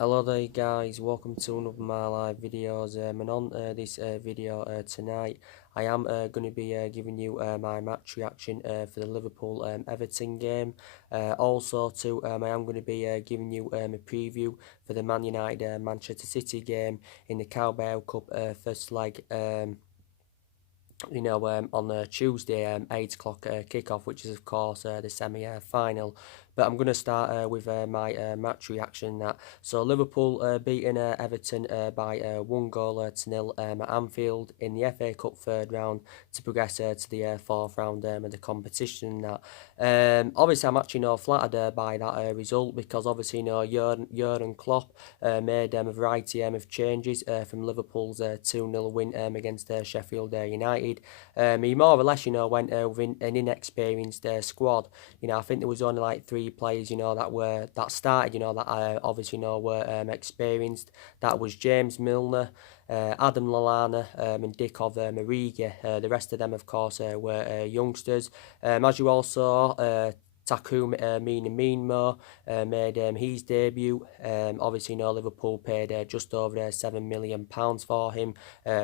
Hello there guys, welcome to another of my live videos and on this video tonight I am going to be giving you my match reaction for the Liverpool Everton game. Also too I am going to be giving you a preview for the Man United Manchester City game in the Carbao Cup first leg on Tuesday, 8 o'clock kickoff, which is, of course, the semi final. But I'm going to start with my match reaction. So, Liverpool beating Everton by 1 goal to nil at Anfield in the FA Cup third round to progress to the fourth round of the competition. Obviously, I'm actually flattered by that result because obviously, Jurgen Klopp made a variety of changes from Liverpool's 2-0 win against Sheffield United. He more or less, went with an inexperienced squad. I think there was only like 3 players, that started, that obviously, were experienced. That was James Milner, Adam Lallana, and Dickov Mariga. The rest of them, of course, were youngsters. As you all saw, Takumi Minamino made his debut. Obviously, Liverpool paid just over £7 million for him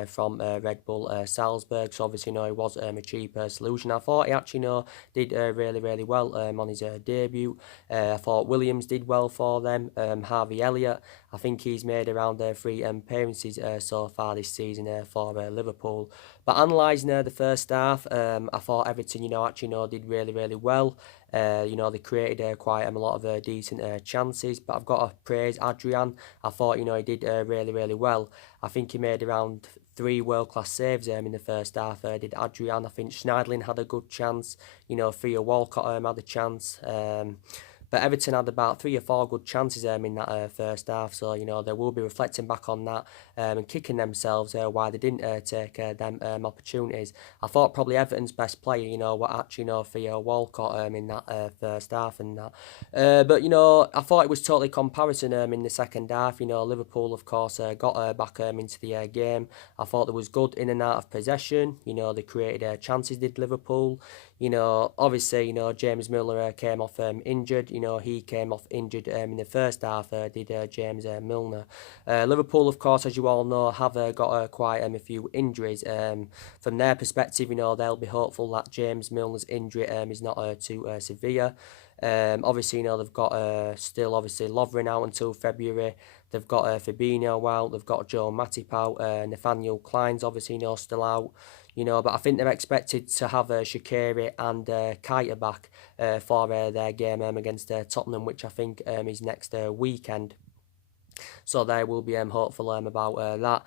from Red Bull Salzburg. So obviously, it was a cheap solution. I thought he actually, did really well on his debut. I thought Williams did well for them. Harvey Elliott, I think he's made around 3 appearances so far this season for Liverpool. But analysing the first half, I thought Everton, actually, did really well. They created quite a lot of decent chances, but I've got to praise Adrian. I thought, he did really well. I think he made around 3 world-class saves in the first half. Did Adrian? I think Schneidlin had a good chance. Theo Walcott had a chance. But Everton had about 3 or 4 good chances in that first half, so they will be reflecting back on that and kicking themselves why they didn't take them opportunities. I thought probably Everton's best player, were actually Theo Walcott in that first half and that. But I thought it was totally comparison in the second half. Liverpool of course got back into the game. I thought there was good in and out of possession. They created chances. Did Liverpool? Obviously, James Milner came off injured. He came off injured in the first half, did James Milner. Liverpool, of course, as you all know, have got quite a few injuries. From their perspective, they'll be hopeful that James Milner's injury is not too severe. Obviously, they've got still, obviously, Lovren out until February. They've got Fabinho out. They've got Joe Matip out. Nathaniel Klein's obviously, still out. But I think they're expected to have Shaqiri and Keita back for their game against Tottenham, which I think is next weekend. So they will be hopeful about that.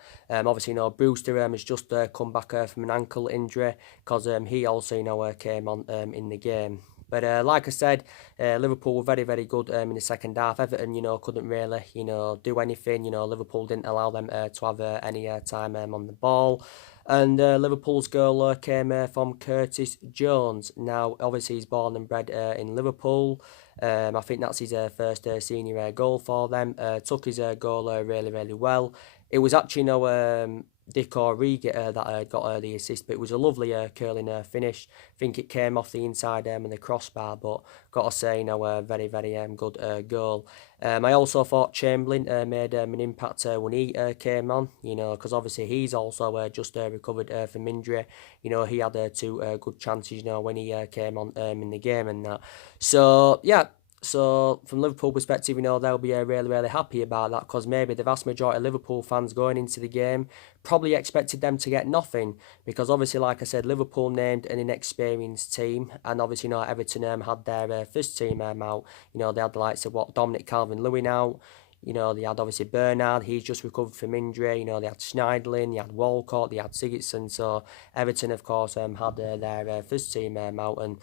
Obviously, Brewster has just come back from an ankle injury because he also, came on in the game. But like I said, Liverpool were very good in the second half. Everton, couldn't really, do anything. Liverpool didn't allow them to have any time on the ball. And Liverpool's goal came from Curtis Jones. Now, obviously, he's born and bred in Liverpool. I think that's his first senior goal for them. Took his goal really well. It was actually Dick Origi that got the assist, but it was a lovely curling finish. I think it came off the inside and the crossbar, but got to say, very good goal. I also thought Chamberlain made an impact when he came on, because obviously he's also just recovered from injury. He had 2 good chances, when he came on in the game and that. So, yeah. So, from Liverpool perspective, they'll be really happy about that because maybe the vast majority of Liverpool fans going into the game probably expected them to get nothing because obviously, like I said, Liverpool named an inexperienced team and obviously, Everton had their first team out. They had the likes of Dominic Calvert-Lewin out. They had obviously Bernard, he's just recovered from injury. They had Schneidlin, they had Walcott, they had Sigurdsson. So Everton, of course, had their first team out.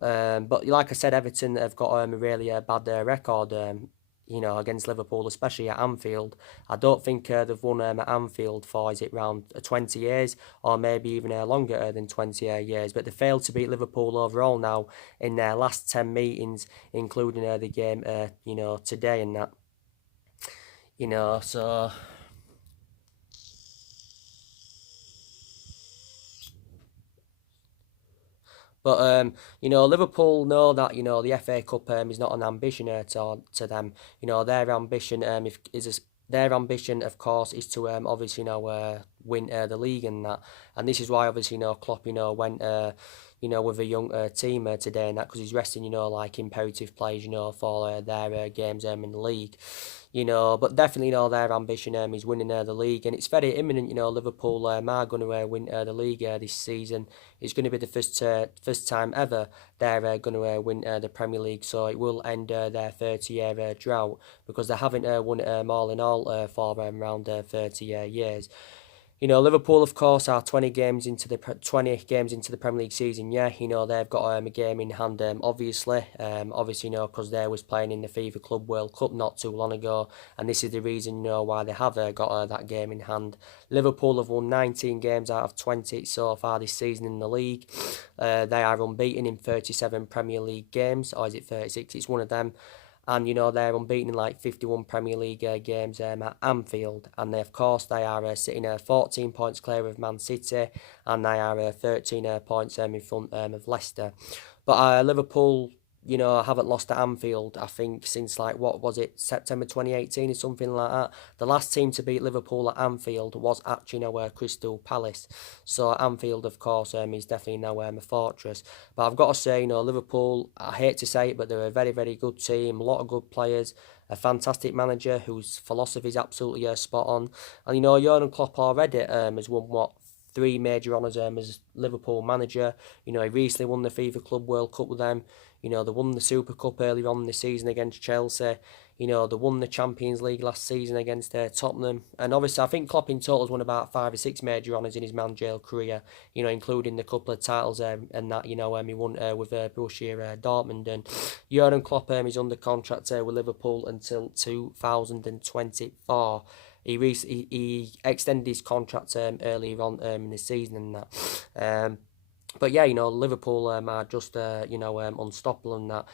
But like I said, Everton have got a really bad record, against Liverpool, especially at Anfield. I don't think they've won at Anfield for, is it around 20 years, or maybe even longer than 20 years. But they failed to beat Liverpool overall now in their last 10 meetings, including the game, today and that. So But Liverpool know that the FA Cup is not an ambition to them. Their ambition if is a, their ambition, of course, is to obviously win the league and that. And this is why obviously Klopp went with a young team today and that, because he's resting like imperative players for their games in the league. But definitely, their ambition is winning the league, and it's very imminent. Liverpool are going to win the league this season. It's going to be the first time ever they're going to win the Premier League, so it will end their 30-year drought, because they haven't won it all in all for around 30 years. Liverpool, of course, are 20 games into the Premier League season. Yeah, they've got a game in hand. Obviously, because they was playing in the FIFA Club World Cup not too long ago, and this is the reason, why they have got that game in hand. Liverpool have won 19 games out of 20 so far this season in the league. They are unbeaten in 37 Premier League games, or is it 36? It's one of them. And they're unbeaten in like 51 Premier League games at Anfield, and of course they are sitting 14 points clear of Man City, and they are 13 points in front of Leicester. But Liverpool, haven't lost at Anfield, I think, since like, what was it, September 2018 or something like that. The last team to beat Liverpool at Anfield was actually Crystal Palace. So Anfield, of course, is definitely now a fortress. But I've got to say, Liverpool, I hate to say it, but they're a very, very good team, a lot of good players, a fantastic manager whose philosophy is absolutely spot on. And Jurgen Klopp already has won what, three major honours as Liverpool manager. He recently won the FIFA Club World Cup with them. They won the Super Cup earlier on in the season against Chelsea. They won the Champions League last season against Tottenham. And obviously, I think Klopp in total has won about 5 or 6 major honours in his managerial career, including the couple of titles and that, he won with Borussia Dortmund. And Jurgen Klopp is under contract with Liverpool until 2024. He extended his contract earlier on in the season and that. But yeah, Liverpool are just unstoppable and that.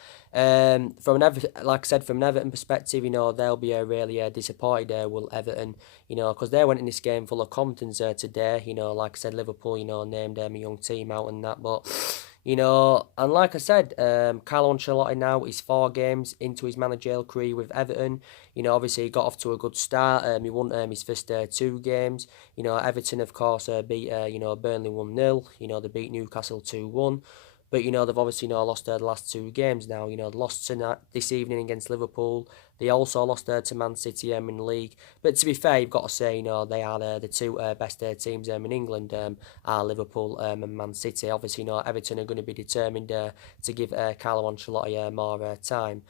Like I said, from an Everton perspective, they'll be really disappointed. Will Everton, because they went in this game full of confidence today. Like I said, Liverpool, named a young team out and that, but. And like I said, Carlo Ancelotti now is 4 games into his managerial career with Everton. Obviously he got off to a good start. He won his first 2 games. Everton, of course, beat Burnley 1-0. They beat Newcastle 2-1. But, they've obviously lost the last 2 games now. They lost tonight, this evening against Liverpool. They also lost to Man City in the league. But to be fair, you've got to say, they are the 2 best teams in England, are Liverpool and Man City. Obviously, Everton are going to be determined to give Carlo Ancelotti more time.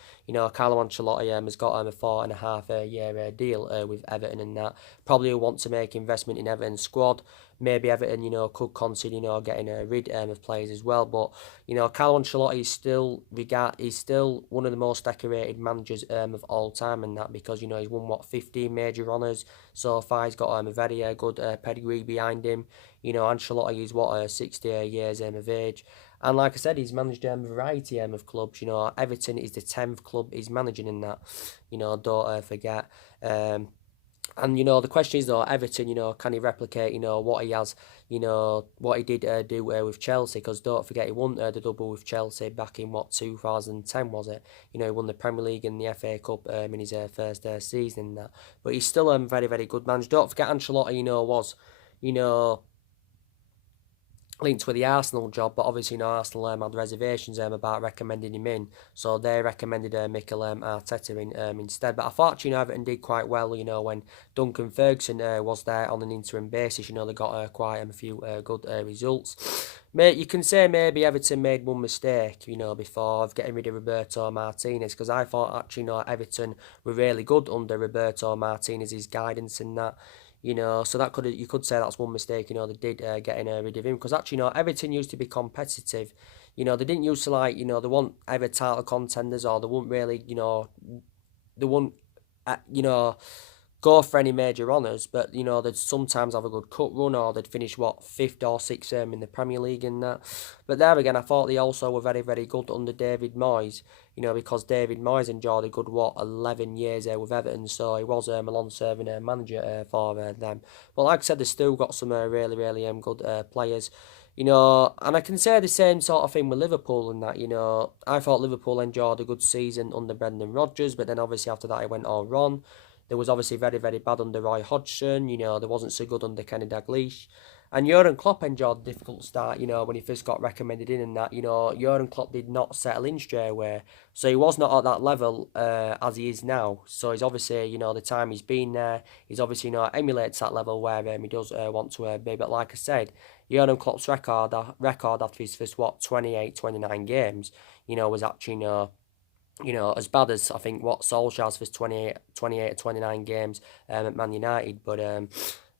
Carlo Ancelotti has got a 4.5-year deal with Everton and that. Probably want to make investment in Everton's squad. Maybe Everton, could consider, getting rid of players as well. But, Carlo Ancelotti is still one of the most decorated managers of all time and that, because, he's won, 15 major honours so far. He's got a very good pedigree behind him. Ancelotti is, 60 years of age. And like I said, he's managed a variety of clubs. Everton is the 10th club he's managing in that. Don't forget. And, the question is, though, Everton, can he replicate, what he has, what he did do with Chelsea? Because don't forget, he won the double with Chelsea back in, 2010, was it? He won the Premier League and the FA Cup in his first season and that. But he's still a very, very good manager. Don't forget, Ancelotti, was, linked with the Arsenal job, but obviously, Arsenal had reservations about recommending him in, so they recommended Mikel Arteta instead. But I thought, Everton did quite well, when Duncan Ferguson was there on an interim basis. They got quite a few good results. You can say maybe Everton made one mistake, before of getting rid of Roberto Martinez, because I thought actually, Everton were really good under Roberto Martinez's guidance and that. So that you could say that's one mistake, they did getting rid of him, because actually, Everton used to be competitive. They didn't used to they weren't ever title contenders, or they wouldn't really, they wouldn't, go for any major honours, but, they'd sometimes have a good cup run, or they'd finish, 5th or 6th in the Premier League and that. But there again, I thought they also were very, very good under David Moyes, because David Moyes enjoyed a good, 11 years with Everton, so he was a long-serving manager for them. But like I said, they've still got some really, really good players. And I can say the same sort of thing with Liverpool and that, I thought Liverpool enjoyed a good season under Brendan Rodgers, but then obviously after that it went all wrong. There was obviously very, very bad under Roy Hodgson, there wasn't so good under Kenny Dalglish. And Jurgen Klopp enjoyed a difficult start, when he first got recommended in and that, Jurgen Klopp did not settle in straight away. So he was not at that level as he is now. So he's obviously, the time he's been there, he's obviously, emulates that level where he does want to be. But like I said, Jurgen Klopp's record after his first, 28, 29 games, was actually, as bad as I think what Solskjaer's first 28 or 29 games at Man United. But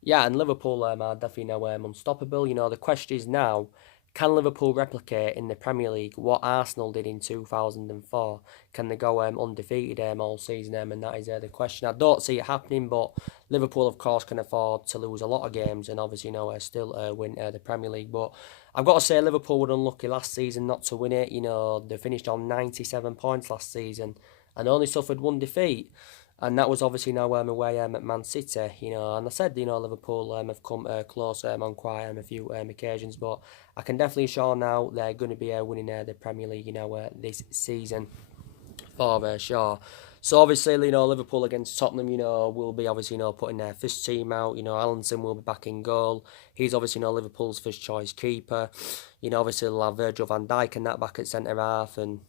yeah, and Liverpool are definitely now unstoppable. The question is now, can Liverpool replicate in the Premier League what Arsenal did in 2004? Can they go undefeated all season? And that is the question. I don't see it happening, but Liverpool, of course, can afford to lose a lot of games and obviously, still win the Premier League. But I've got to say, Liverpool were unlucky last season not to win it. They finished on 97 points last season and only suffered one defeat. And that was obviously now away at Man City, and I said, Liverpool have come close on quite a few occasions, but I can definitely show now they're going to be winning the Premier League, this season for sure. So obviously, Liverpool against Tottenham, will be obviously, putting their first team out. Allinson will be back in goal. He's obviously, Liverpool's first choice keeper. Obviously they'll have Virgil van Dijk and that back at centre half, and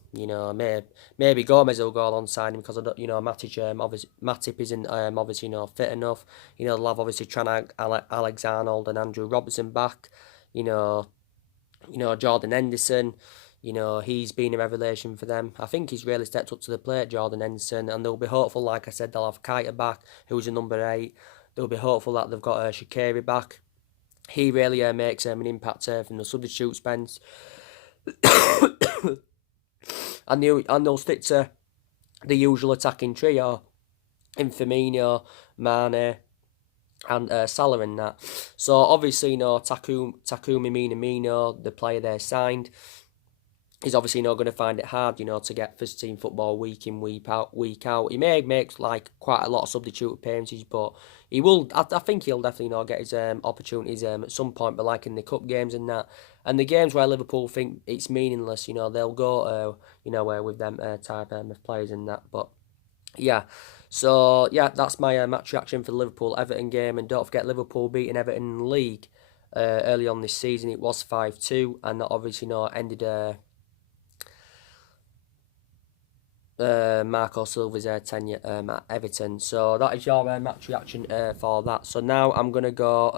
maybe Gomez will go alongside him because Matip isn't obviously fit enough. They'll have obviously Trent Alexander-Arnold and Andrew Robertson back. Jordan Henderson. He's been a revelation for them. I think he's really stepped up to the plate, Jordan Henderson, and they'll be hopeful, like I said, they'll have Keita back, who's a number 8. They'll be hopeful that they've got Shaqiri back. He really makes an impact from the substitutes bench. and they'll stick to the usual attacking trio in Firmino, Mane, and Salah in that. So obviously, Takumi Minamino, the player they signed, is obviously not going to find it hard, to get first team football week in, week out. He may make like quite a lot of substitute appearances, but he will. I think he'll definitely get his opportunities at some point, but like in the cup games and that, and the games where Liverpool think it's meaningless, they'll go, with them type of players and that. But yeah. So yeah, that's my match reaction for the Liverpool Everton game, and don't forget Liverpool beating Everton in the league early on this season. It was 5-2, and that obviously ended Marco Silva's tenure at Everton. So that is your match reaction for that. So now I'm gonna go.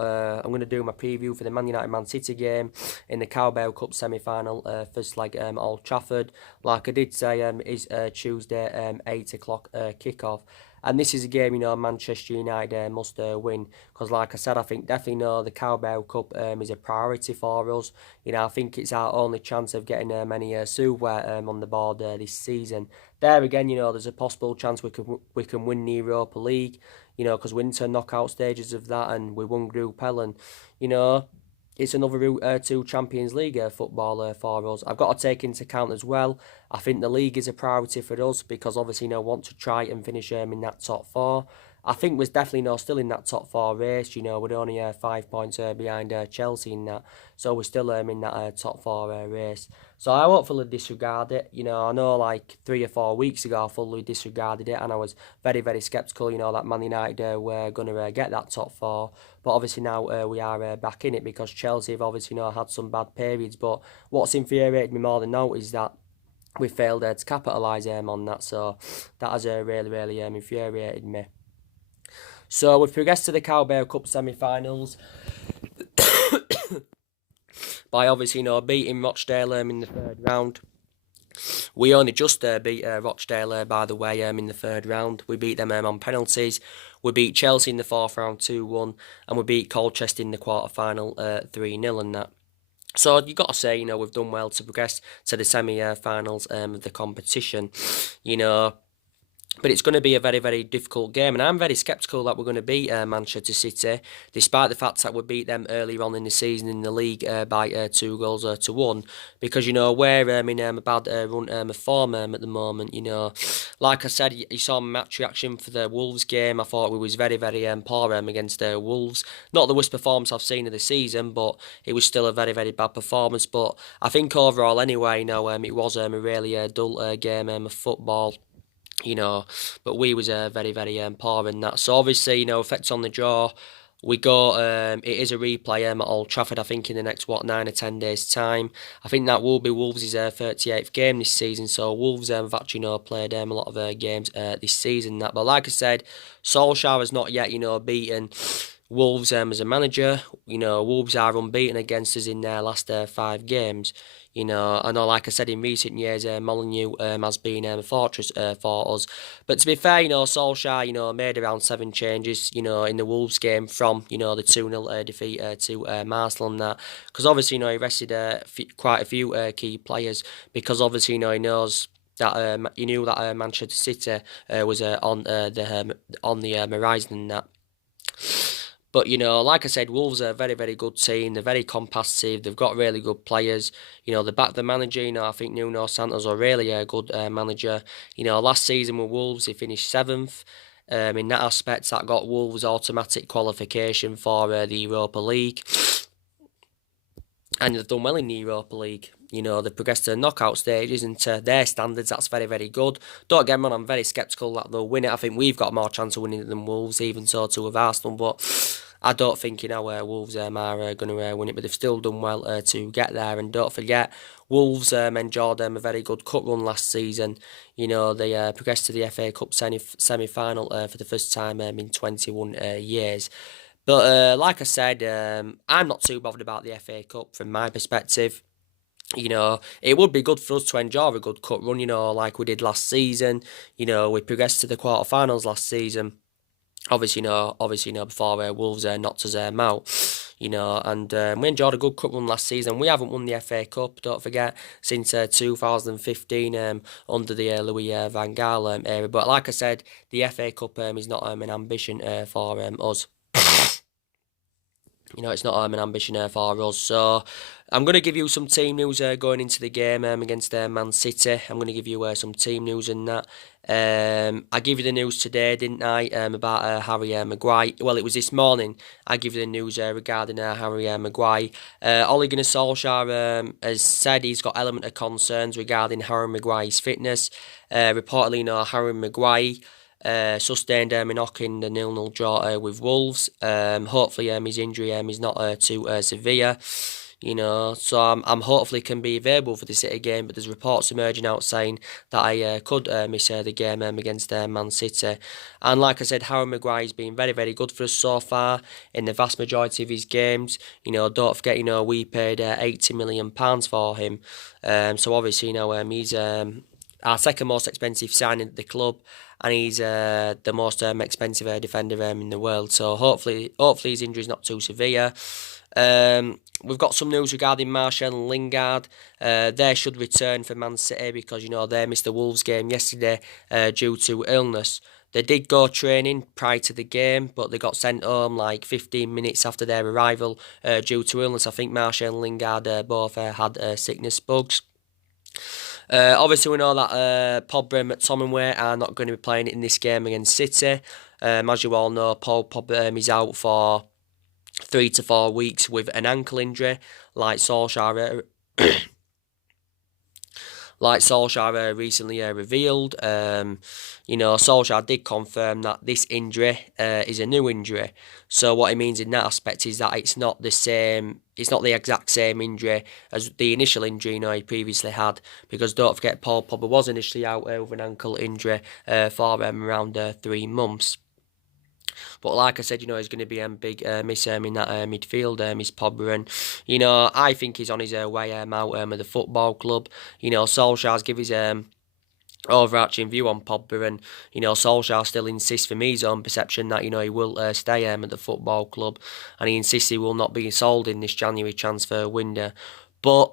I'm gonna do my preview for the Man United Man City game in the Carbao Cup semi-final. First leg Old Trafford. Like I did say, is Tuesday 8 o'clock kickoff. And this is a game, Manchester United must win. Because like I said, I think definitely the Carbao Cup is a priority for us. I think it's our only chance of getting many silverware on the board this season. There again, there's a possible chance we can win the Europa League, because we're into knockout stages of that, and we won Group L, and, it's another route to Champions League football for us. I've got to take into account as well, I think the league is a priority for us because obviously want to try and finish in that top 4. I think we're definitely still in that top 4 race. We're only 5 points behind Chelsea in that, so we're still in that top 4 race. So I won't fully disregard it. I know like 3 or 4 weeks ago I fully disregarded it, and I was very, very sceptical. That Man United were going to get that top 4, but obviously now we are back in it because Chelsea have obviously had some bad periods. But what's infuriated me more than now is that we failed to capitalise on that. So that has really, really infuriated me. So we've progressed to the Carbao Cup semi-finals by obviously beating Rochdale in the 3rd round. We only just beat Rochdale, by the way, in the 3rd round. We beat them on penalties. We beat Chelsea in the 4th round 2-1, and we beat Colchester in the quarter-final 3-0 and that. So you've got to say, we've done well to progress to the semi-finals of the competition. But it's going to be a very, very difficult game, and I'm very sceptical that we're going to beat Manchester City, despite the fact that we beat them earlier on in the season in the league by 2 goals to 1. Because we're in a bad run of form at the moment. Like I said, you saw my match reaction for the Wolves game. I thought we was very, very poor against Wolves. Not the worst performance I've seen of the season, but it was still a very, very bad performance. But I think overall, anyway, it was a really dull game of football. But we was very, very poor in that. So obviously, effects on the draw. We go. It is a replay at Old Trafford. I think in the next 9 or 10 days time. I think that will be Wolves' 38th game this season. So Wolves have actually played a lot of games this season. But like I said, Solskjaer has not yet beaten Wolves as a manager. Wolves are unbeaten against us in their last 5 games. I know, like I said, in recent years, Molineux has been a fortress for us. But to be fair, Solskjaer, made around 7 changes, in the Wolves game from, the 2-0 defeat to Arsenal and that. Because obviously, he rested quite a few key players because obviously, he knows that he knew that Manchester City was on the horizon and that. But, like I said, Wolves are a very, very good team. They're very competitive. They've got really good players. They back the manager. I think Nuno Santos are really a good manager. Last season with Wolves, he finished 7th. In that aspect, that got Wolves automatic qualification for the Europa League. And they've done well in the Europa League. They've progressed to the knockout stages, and to their standards, that's very, very good. Don't get me wrong, I'm very sceptical that they'll win it. I think we've got more chance of winning it than Wolves, even so too with Arsenal. But I don't think, Wolves are going to win it, but they've still done well to get there. And don't forget, Wolves enjoyed a very good cup run last season. They progressed to the FA Cup semi-final for the first time in 21 years. But like I said, I'm not too bothered about the FA Cup from my perspective. It would be good for us to enjoy a good cup run, like we did last season. We progressed to the quarterfinals last season. Obviously, before Wolves knocked us out. And we enjoyed a good cup run last season. We haven't won the FA Cup, don't forget, since 2015 under the Louis van Gaal era. But like I said, the FA Cup is not an ambition for us. It's not an ambition for us. So I'm going to give you some team news going into the game against Man City. I'm going to give you some team news and that. I gave you the news today, didn't I, about Harry Maguire. Well, it was this morning. I gave you the news regarding Harry Maguire. Ole Gunnar Solskjaer has said he's got element of concerns regarding Harry Maguire's fitness. Reportedly, Harry Maguire sustained a knock in the 0-0 draw with Wolves. Hopefully his injury is not too severe. So I'm hopefully can be available for the City game, but there's reports emerging out saying that I could miss the game against Man City. And like I said, Harry Maguire's been very, very good for us so far in the vast majority of his games. Don't forget, we paid £80 million for him. So obviously, he's our second most expensive signing at the club, and he's the most expensive defender in the world. So hopefully his injury is not too severe. We've got some news regarding Martial and Lingard. They should return for Man City because, they missed the Wolves game yesterday due to illness. They did go training prior to the game, but they got sent home like 15 minutes after their arrival due to illness. I think Martial and Lingard both had sickness bugs. Obviously, we know that Pogba, McTominay are not going to be playing in this game against City. As you all know, Paul Pogba is out for 3 to 4 weeks with an ankle injury, like Solskjaer recently revealed. Solskjaer did confirm that this injury is a new injury. So what it means in that aspect is that it's not the exact same injury as the initial injury he previously had. Because don't forget, Paul Pogba was initially out with an ankle injury for around 3 months. But like I said, he's going to be a big miss in that midfield, Miss Pogba. And, I think he's on his way out of the football club. Solskjaer's give his overarching view on Pogba, and, Solskjaer still insists from his own perception that, he will stay at the football club. And he insists he will not be sold in this January transfer window. But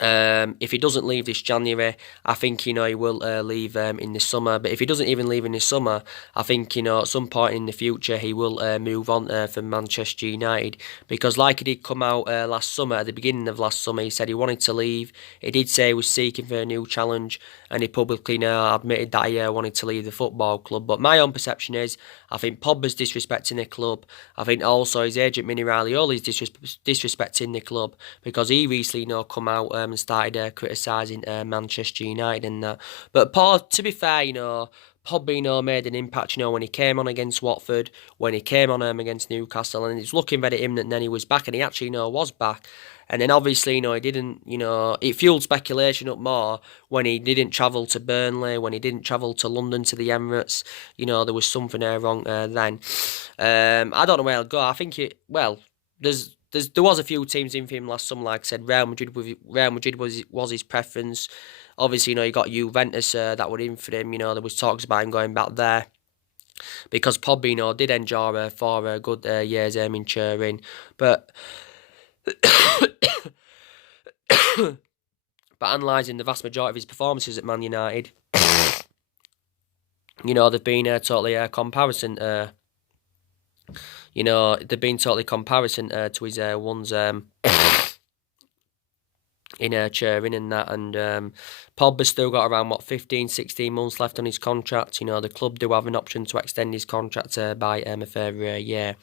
If he doesn't leave this January, I think he will leave in the summer. But if he doesn't even leave in the summer, I think at some point in the future he will move on from Manchester United, because like he did come out last summer, at the beginning of last summer, he said he wanted to leave. He did say he was seeking for a new challenge, and he publicly now admitted that he wanted to leave the football club. But my own perception is, I think Pogba's disrespecting the club. I think also his agent Mini Raiola is disrespecting the club, because he recently come out and started criticising Manchester United and that. But Paul, to be fair, Pogba, made an impact, when he came on against Watford, when he came on against Newcastle, and it's looking very imminent, and then he was back, and he actually, was back. And then obviously, he didn't, it fueled speculation up more when he didn't travel to Burnley, when he didn't travel to London to the Emirates. There was something there wrong then. I don't know where he'll go. I think there was a few teams in for him last summer, like I said. Real Madrid was his preference. Obviously, you got Juventus that were in for him. There was talks about him going back there, because Pogba, did enjoy 4 good years in Turin. But analysing the vast majority of his performances at Man United, they've been totally comparison. They've been totally comparison to his ones in Turin and that. And Pogba's still got around 15, 16 months left on his contract. The club do have an option to extend his contract by a further year.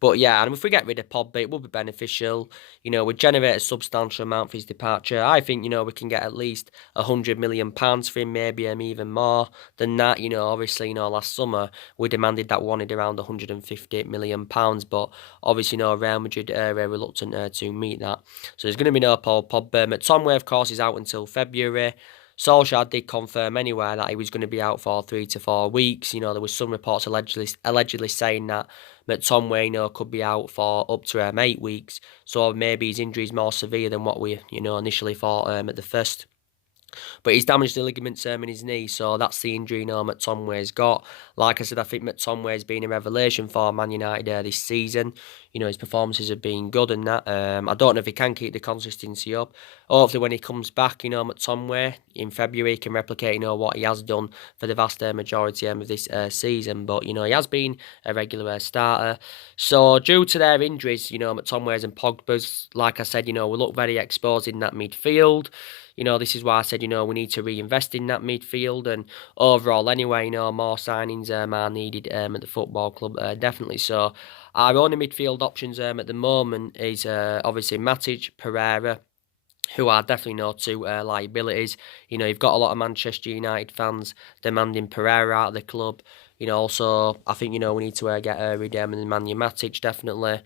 But yeah, and if we get rid of Pogba, it will be beneficial. We'd generate a substantial amount for his departure. I think, we can get at least £100 million for him, maybe even more than that. Obviously, last summer we demanded that we wanted around £150 million, but obviously, Real Madrid are reluctant to meet that. So there's going to be no Paul Pogba. McTominay, of course, is out until February. Solskjaer did confirm anyway that he was going to be out for 3 to 4 weeks. There was some reports allegedly saying that McTominay, could be out for up to 8 weeks. So maybe his injury is more severe than what we, initially thought at the first. But he's damaged the ligaments in his knee, so that's the injury McTominay's got. Like I said, I think McTominay's been a revelation for Man United this season. His performances have been good and that. I don't know if he can keep the consistency up. Hopefully when he comes back, McTominay, in February, he can replicate, what he has done for the vast majority of this season. But, he has been a regular starter. So due to their injuries, McTominay's and Pogba's, like I said, we look very exposed in that midfield. This is why I said, we need to reinvest in that midfield. And overall, anyway, more signings are needed at the football club, definitely. So our only midfield options at the moment is obviously Matic, Pereira, who are definitely no two liabilities. You've got a lot of Manchester United fans demanding Pereira out of the club. Also, I think, we need to get rid of Nemanja Matic, definitely.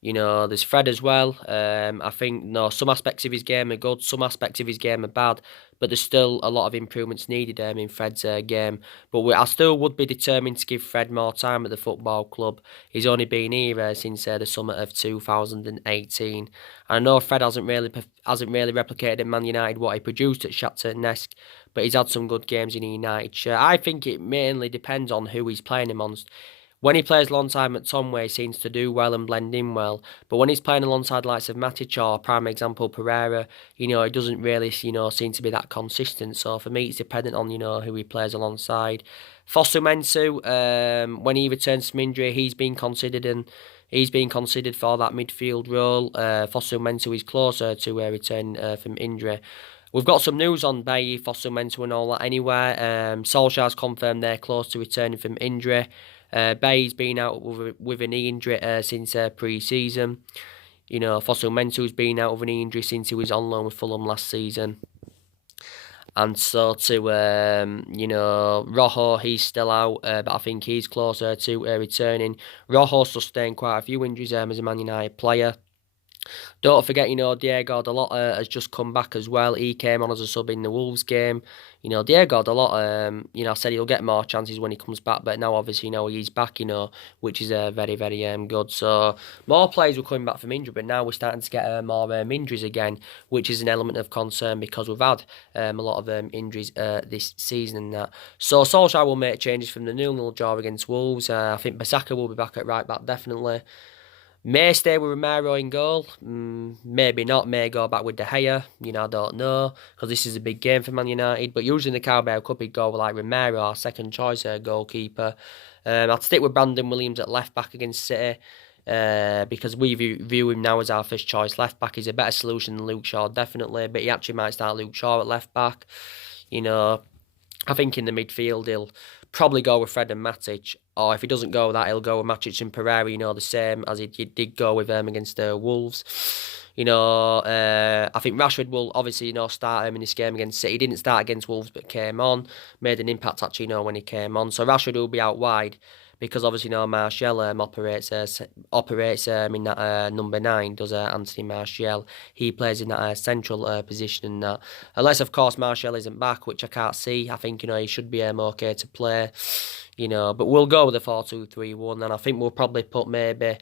There's Fred as well. I think some aspects of his game are good, some aspects of his game are bad, but there's still a lot of improvements needed in Fred's game. But I still would be determined to give Fred more time at the football club. He's only been here since the summer of 2018. I know Fred hasn't really replicated at Man United what he produced at Shakhtar Donetsk, but he's had some good games in the United shirt. I think it mainly depends on who he's playing amongst. When he plays alongside McTominay, he seems to do well and blend in well. But when he's playing alongside likes of Matic or, prime example, Pereira, he doesn't really, seem to be that consistent. So for me, it's dependent on, who he plays alongside. Fosu-Mensah, when he returns from injury, he's been considered for that midfield role. Fosu-Mensah is closer to a return from injury. We've got some news on Bailly, Fosu-Mensah and all that anyway. Solskjaer's confirmed they're close to returning from injury. Bailly's been out with a knee injury since pre-season. Fosu-Mensah's been out with a knee injury since he was on loan with Fulham last season. And so to, Rojo, he's still out, but I think he's closer to returning. Rojo sustained quite a few injuries as a Man United player. Don't forget, Diego Dalot has just come back as well. He came on as a sub in the Wolves game. Diego Dalot, I said he'll get more chances when he comes back, but now obviously, he's back, which is very, very good. So more players were coming back from injury, but now we're starting to get more injuries again, which is an element of concern because we've had a lot of injuries this season and that. So Solskjaer will make changes from the 0-0 draw against Wolves. I think Bissaka will be back at right back, definitely. May stay with Romero in goal. Maybe not. May go back with De Gea. I don't know. Because this is a big game for Man United. But usually in the Carbao Cup, he'd go with like Romero, our second choice goalkeeper. I'd stick with Brandon Williams at left back against City. Because we view him now as our first choice left back. He's a better solution than Luke Shaw, definitely. But he actually might start Luke Shaw at left back. I think in the midfield he'll probably go with Fred and Matic, or if he doesn't go with that, he'll go with Matic and Pereira, the same as he did go with against the Wolves. I think Rashford will obviously, start in this game against City. He didn't start against Wolves, but came on, made an impact actually, when he came on. So Rashford will be out wide because obviously, Martial operates in that number 9, does Anthony Martial. He plays in that central position and that. Unless, of course, Martial isn't back, which I can't see. I think, he should be okay to play, But we'll go with the 4-2-3-1, and I think we'll probably put maybe...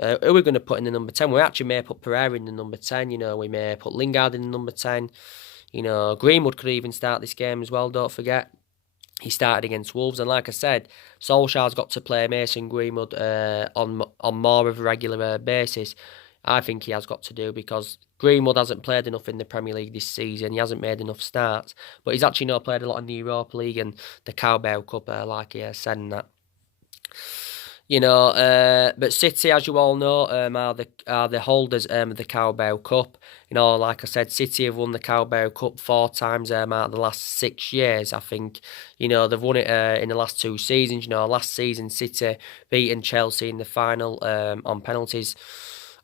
who are we going to put in the number 10? We actually may put Pereira in the number 10, we may put Lingard in the number 10. Greenwood could even start this game as well, don't forget. He started against Wolves, and like I said, Solskjaer's got to play Mason Greenwood on more of a regular basis. I think he has got to do, because Greenwood hasn't played enough in the Premier League this season. He hasn't made enough starts, but he's actually not played a lot in the Europa League and the Carbao Cup, like he said and that. But City, as you all know, are the holders of the Carbao Cup. Like I said, City have won the Carbao Cup 4 times out of the last 6 years, I think. They've won it in the last 2 seasons. Last season, City beaten Chelsea in the final on penalties.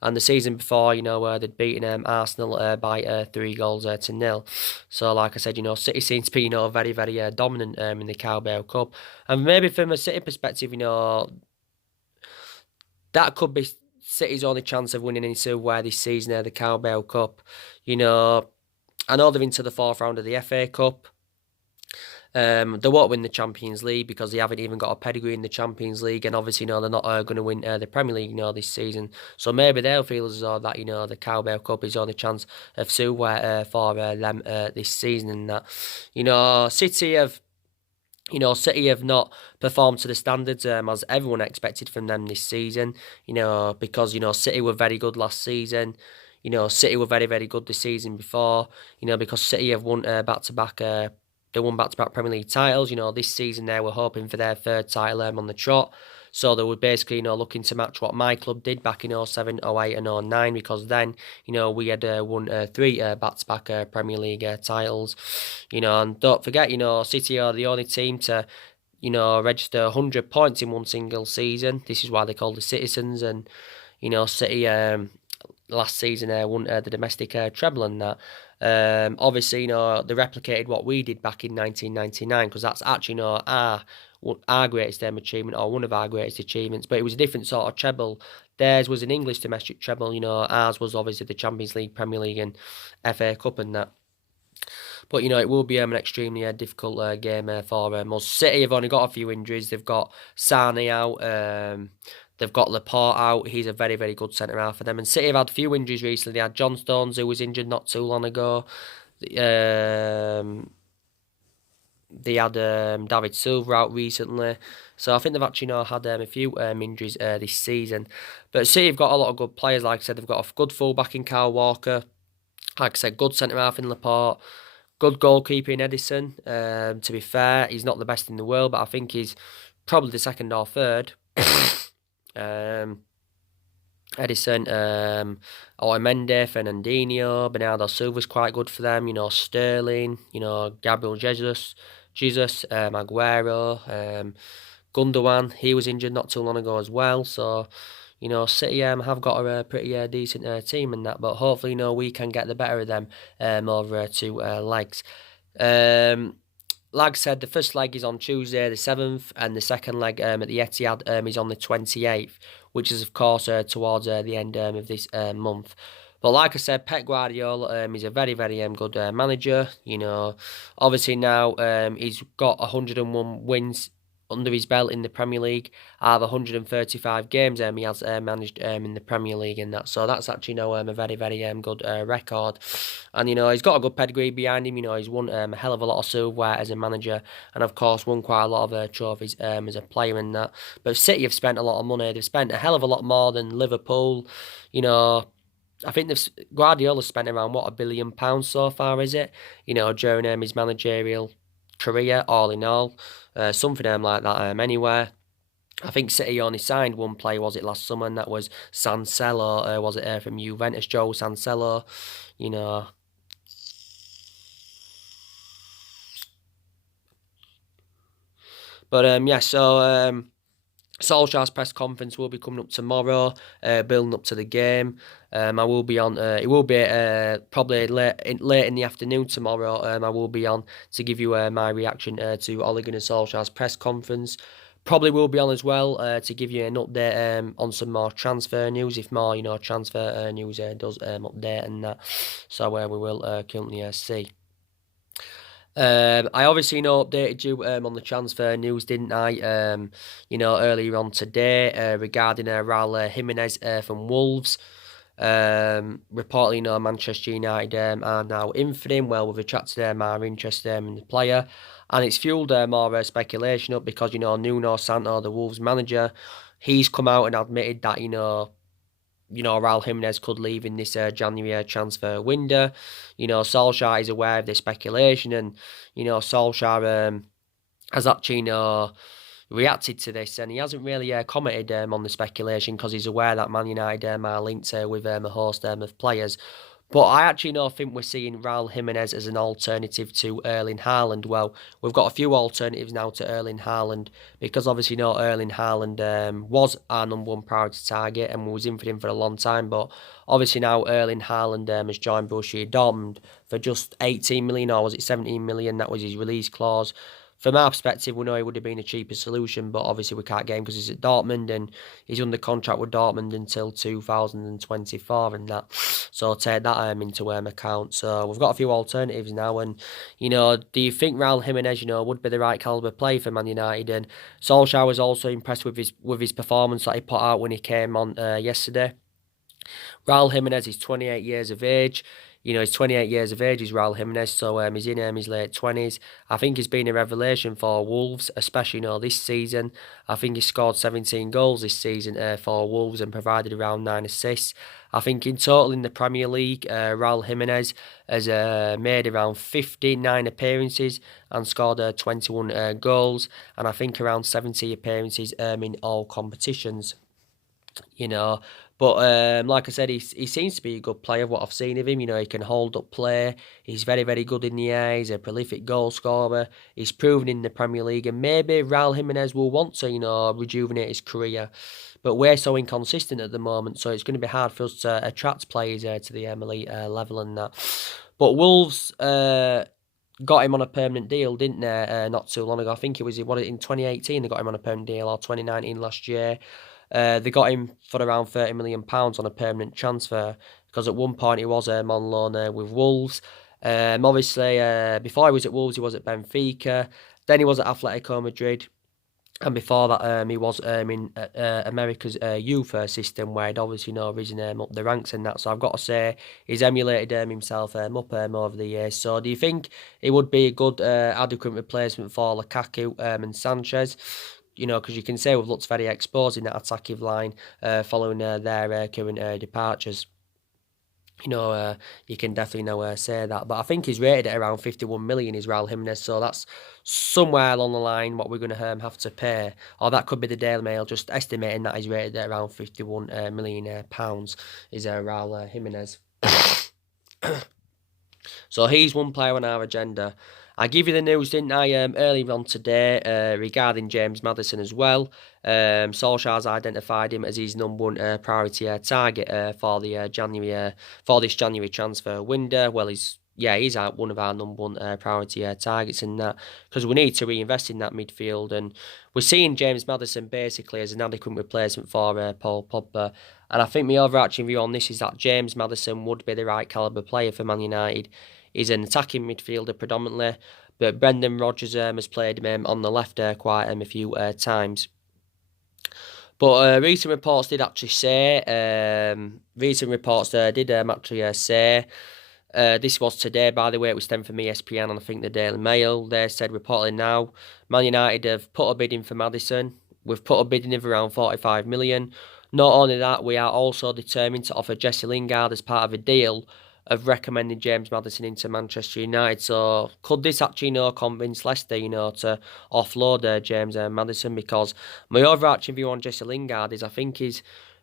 And the season before, they'd beaten Arsenal by 3 goals to 0. So, like I said, City seems to be, very, very dominant in the Carbao Cup. And maybe from a City perspective, that could be City's only chance of winning any silverware this season, the Carbao Cup. I know they're into the 4th round of the FA Cup. They won't win the Champions League because they haven't even got a pedigree in the Champions League, and obviously, they're not going to win the Premier League, this season. So maybe they'll feel as though that, the Carbao Cup is the only chance of silverware for them this season, and that. City have not performed to the standards as everyone expected from them this season, because, City were very good last season. City were very, very good the season before, because City have won back-to-back, they won back-to-back Premier League titles. This season they were hoping for their 3rd title on the trot. So they were basically, looking to match what my club did back in 07, 08 and 09, because then, we had won 3 back-to-back Premier League titles. And don't forget, City are the only team to, register 100 points in one single season. This is why they're called the Citizens. And, City last season won the domestic treble and that. Obviously, they replicated what we did back in 1999, because that's actually, our greatest achievement, or one of our greatest achievements, but it was a different sort of treble. Theirs was an English domestic treble, ours was obviously the Champions League, Premier League and FA Cup and that. But, it will be an extremely difficult game for us. City have only got a few injuries. They've got Sane out, they've got Laporte out. He's a very, very good centre-half for them. And City have had a few injuries recently. They had John Stones, who was injured not too long ago. They had David Silva out recently. So I think they've actually had a few injuries this season. But City have got a lot of good players. Like I said, they've got a good full-back in Kyle Walker. Like I said, good centre-half in Laporte. Good goalkeeper in Edison. To be fair, he's not the best in the world, but I think he's probably the 2nd or 3rd. Edison, Otamendi, Fernandinho, Bernardo Silva's quite good for them. Sterling, Gabriel Jesus, Aguero, Gundogan. He was injured not too long ago as well. So, City have got a pretty decent team in that, but hopefully, we can get the better of them over 2 legs. Like I said, the first leg is on Tuesday the 7th, and the second leg at the Etihad is on the 28th, which is, of course, towards the end of this month. But like I said, Pep Guardiola is a very, very good manager. Obviously now he's got 101 wins under his belt in the Premier League. Out of 135 games he has managed in the Premier League and that. So that's actually a very, very good record. And, he's got a good pedigree behind him. He's won a hell of a lot of silverware as a manager and, of course, won quite a lot of trophies as a player and that. But City have spent a lot of money. They've spent a hell of a lot more than Liverpool. I think Guardiola's spent around, £1 billion so far, is it? During his managerial career, all in all. Something like that anywhere. I think City only signed one player, was it last summer, and that was Cancelo, was it from Juventus, Joe Cancelo, But, Solskjaer's press conference will be coming up tomorrow, building up to the game. I will be on. It will be probably late in the afternoon tomorrow. I will be on to give you my reaction to Ole Gunnar Solskjaer's press conference. Probably will be on as well to give you an update on some more transfer news, if more transfer news does update and that. So we will currently see. I obviously updated you on the transfer news, didn't I? Earlier on today regarding Raul Jimenez from Wolves. Reportedly, Manchester United are now in for him. Well, we've attracted our interest in the player, and it's fueled more speculation up because Nuno Santo, the Wolves manager, he's come out and admitted that Raul Jimenez could leave in this January transfer window. Solskjaer is aware of this speculation, and Solskjaer has actually reacted to this, and he hasn't really commented on the speculation because he's aware that Man United are linked with a host of players. But I actually think we're seeing Raul Jimenez as an alternative to Erling Haaland. Well, we've got a few alternatives now to Erling Haaland because obviously Erling Haaland was our number one priority target and we was in for him for a long time. But obviously now Erling Haaland has joined Borussia Dortmund for just 18 million, or was it 17 million? That was his release clause. From our perspective, we know he would have been a cheaper solution, but obviously we can't get him because he's at Dortmund and he's under contract with Dortmund until 2024 and that. So take that into account. So we've got a few alternatives now, and do you think Raul Jimenez, would be the right caliber player for Man United? And Solskjaer was also impressed with his performance that he put out when he came on yesterday. Raul Jimenez is 28 years of age. He's 28 years of age, he's Raul Jimenez, so he's in his late 20s. I think he's been a revelation for Wolves, especially this season. I think he scored 17 goals this season for Wolves and provided around 9 assists. I think in total in the Premier League, Raul Jimenez has made around 59 appearances and scored 21 goals, and I think around 70 appearances in all competitions. But like I said, he seems to be a good player, what I've seen of him. He can hold up play. He's very, very good in the air. He's a prolific goal scorer. He's proven in the Premier League. And maybe Raul Jimenez will want to, rejuvenate his career. But we're so inconsistent at the moment, so it's going to be hard for us to attract players to the elite level and that. But Wolves got him on a permanent deal, didn't they, not too long ago? I think it was in 2018 they got him on a permanent deal, or 2019 last year. They got him for around £30 million on a permanent transfer because at one point he was on loan with Wolves. Obviously, before he was at Wolves, he was at Benfica. Then he was at Atletico Madrid. And before that, he was in America's youth system, where he'd obviously risen up the ranks and that. So I've got to say, he's emulated himself up over the years. So do you think it would be a good, adequate replacement for Lukaku and Sanchez? Because you can say we've looked very exposed in that attacking line following their current departures. You can definitely say that. But I think he's rated at around 51 million, is Raul Jimenez. So that's somewhere along the line what we're going to have to pay. Or that could be the Daily Mail just estimating that he's rated at around 51 million pounds, is Raul Jimenez. So he's one player on our agenda. I gave you the news, didn't I, earlier on today regarding James Maddison as well. Solskjaer's identified him as his number one priority target for the this January transfer window. Well, he's one of our number one priority targets in that, because we need to reinvest in that midfield, and we're seeing James Maddison basically as an adequate replacement for Paul Pogba. And I think my overarching view on this is that James Maddison would be the right calibre player for Man United. He's an attacking midfielder predominantly, But Brendan Rodgers has played on the left quite a few times. But recent reports did actually say, say, this was today, by the way, it was stemmed from ESPN and I think the Daily Mail. They said reportedly now, Man United have put a bid in for Maddison. We've put a bid in of around 45 million. Not only that, we are also determined to offer Jesse Lingard as part of a deal of recommending James Maddison into Manchester United. So could this actually, convince Leicester, to offload James Maddison? Because my overarching view on Jesse Lingard is I think he's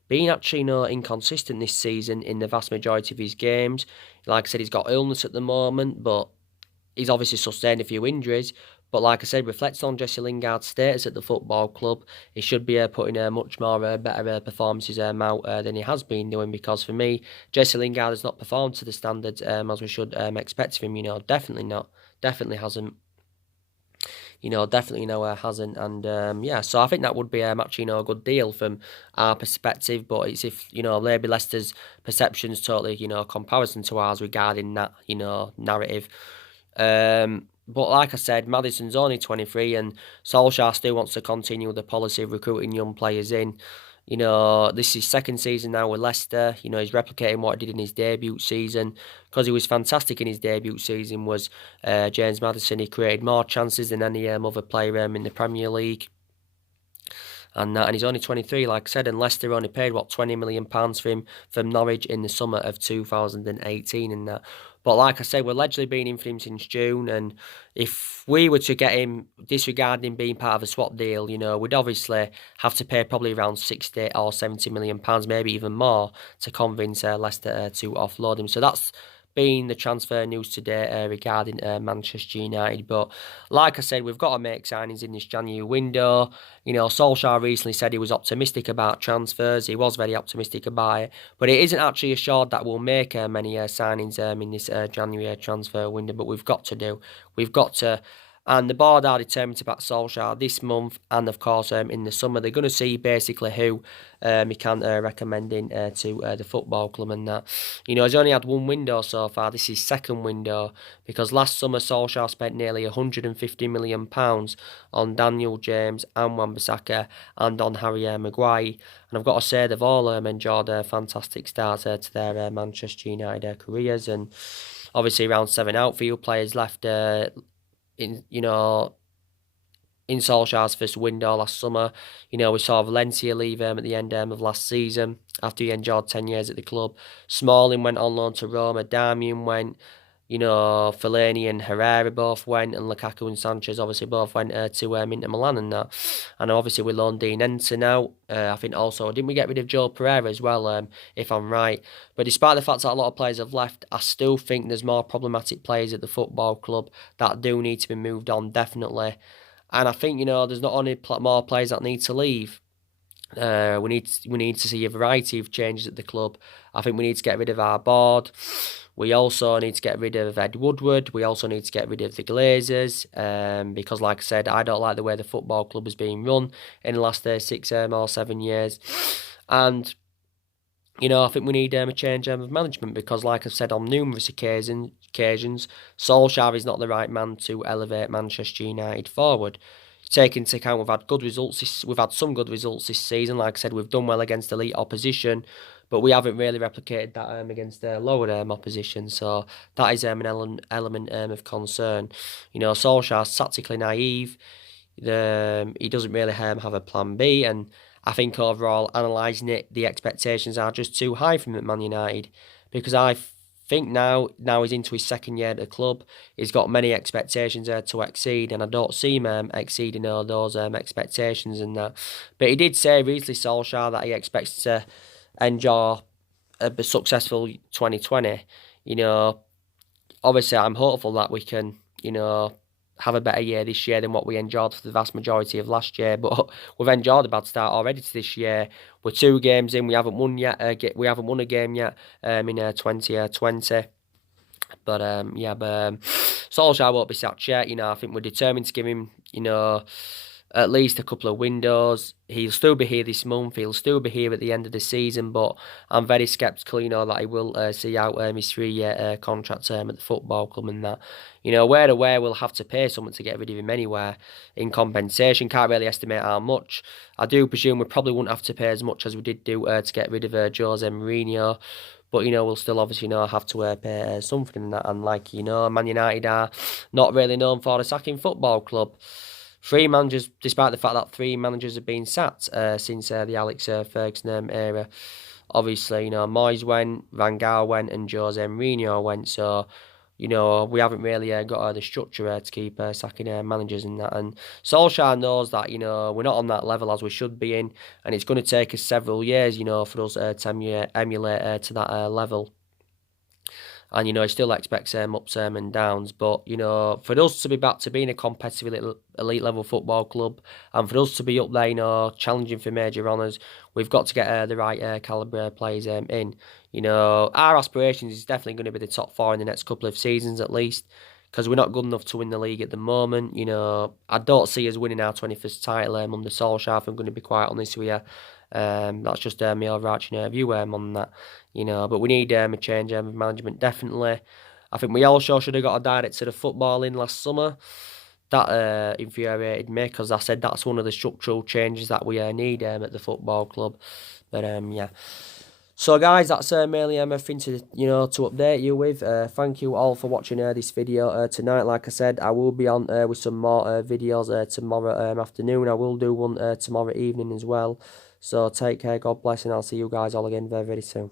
been actually, inconsistent this season in the vast majority of his games. Like I said, he's got illness at the moment, but he's obviously sustained a few injuries. But like I said, reflects on Jesse Lingard's status at the football club. He should be putting much more better performances out than he has been doing. Because for me, Jesse Lingard has not performed to the standards as we should expect of him. Definitely not. Definitely hasn't. Definitely hasn't. And so I think that would be actually a good deal from our perspective. But it's if maybe Leicester's perceptions totally comparison to ours regarding that narrative. But like I said, Maddison's only 23 and Solskjaer still wants to continue the policy of recruiting young players in. This is his second season now with Leicester. He's replicating what he did in his debut season. Because he was fantastic in his debut season was James Maddison. He created more chances than any other player in the Premier League. And he's only 23, like I said, and Leicester only paid, £20 million for him from Norwich in the summer of 2018 and that. But like I said, we're allegedly been in for him since June, and if we were to get him, disregarding being part of a swap deal, we'd obviously have to pay probably around 60 or £70 million, maybe even more, to convince Leicester to offload him. So that's been the transfer news today regarding Manchester United. But like I said, we've got to make signings in this January window. Solskjaer recently said he was optimistic about transfers. He was very optimistic about it. But it isn't actually assured that we'll make many signings in this January transfer window. But we've got to do. We've got to. And the board are determined to back Solskjaer this month and, of course, in the summer. They're going to see basically who he can recommend in to the football club and that. He's only had one window so far. This is his second window because last summer Solskjaer spent nearly £150 million on Daniel James and Wan-Bissaka and on Harry Maguire. And I've got to say they've all enjoyed a fantastic start to their Manchester United careers. And obviously around 7 outfield players left in Solskjaer's first window last summer. We saw Valencia leave at the end of last season after he enjoyed 10 years at the club. Smalling went on loan to Roma, Darmian went, Fellaini and Herrera both went, and Lukaku and Sanchez obviously both went to Inter Milan and that. And obviously we loaned Dean Henderson out. I think also, didn't we get rid of Joe Pereira as well, if I'm right? But despite the fact that a lot of players have left, I still think there's more problematic players at the football club that do need to be moved on, definitely. And I think, there's not only more players that need to leave. We need to see a variety of changes at the club. I think we need to get rid of our board. We also need to get rid of Ed Woodward. We also need to get rid of the Glazers. Because, like I said, I don't like the way the football club has been run in the last 6 or 7 years. And I think we need a change of management because, like I've said on numerous occasions, Solskjaer is not the right man to elevate Manchester United forward. Taking into account we've had some good results this season. Like I said, we've done well against elite opposition, but we haven't really replicated that against lower opposition. So that is an element of concern. Solskjaer's tactically naive. He doesn't really have a plan B, and I think overall, analysing it, the expectations are just too high from Man United because I think now he's into his second year at the club. He's got many expectations to exceed, and I don't see him exceeding all those expectations and that. But he did say recently, Solskjaer, that he expects to enjoy a successful 2020. Obviously, I'm hopeful that we can, have a better year this year than what we enjoyed for the vast majority of last year. But we've enjoyed a bad start already to this year. We're 2 games in. We haven't won yet. We haven't won a game yet in 2020. But Solskjaer won't be sacked yet. I think we're determined to give him, at least a couple of windows. He'll still be here this month. He'll still be here at the end of the season, but I'm very sceptical, that he will see out his 3-year contract term at the football club and that. Where we'll have to pay someone to get rid of him anywhere in compensation. Can't really estimate how much. I do presume we probably wouldn't have to pay as much as we did do to get rid of Jose Mourinho. But, we'll still obviously, have to pay something in that. And like, Man United are not really known for a sacking football club. 3 managers, despite the fact that 3 managers have been sacked since the Alex Ferguson era. Obviously, Moyes went, Van Gaal went, and Jose Mourinho went. So, we haven't really got the structure to keep sacking managers and that. And Solskjaer knows that, we're not on that level as we should be in. And it's going to take us several years, for us to emulate to that level. And, he still expects ups and downs. But, for us to be back to being a competitive elite level football club, and for us to be up there, challenging for major honours, we've got to get the right calibre players in. Our aspirations is definitely going to be the top 4 in the next couple of seasons at least, because we're not good enough to win the league at the moment. I don't see us winning our 21st title under Solskjaer, if I'm going to be quite honest with you. That's just my overarching view on that. But we need a change of management, definitely. I think we also should have got a director of football in last summer. That infuriated me, because I said that's one of the structural changes that we need at the football club. But yeah. So guys, that's mainly everything to to update you with. Thank you all for watching this video tonight. Like I said, I will be on with some more videos tomorrow afternoon. I will do one tomorrow evening as well. So take care, God bless, and I'll see you guys all again very, very soon.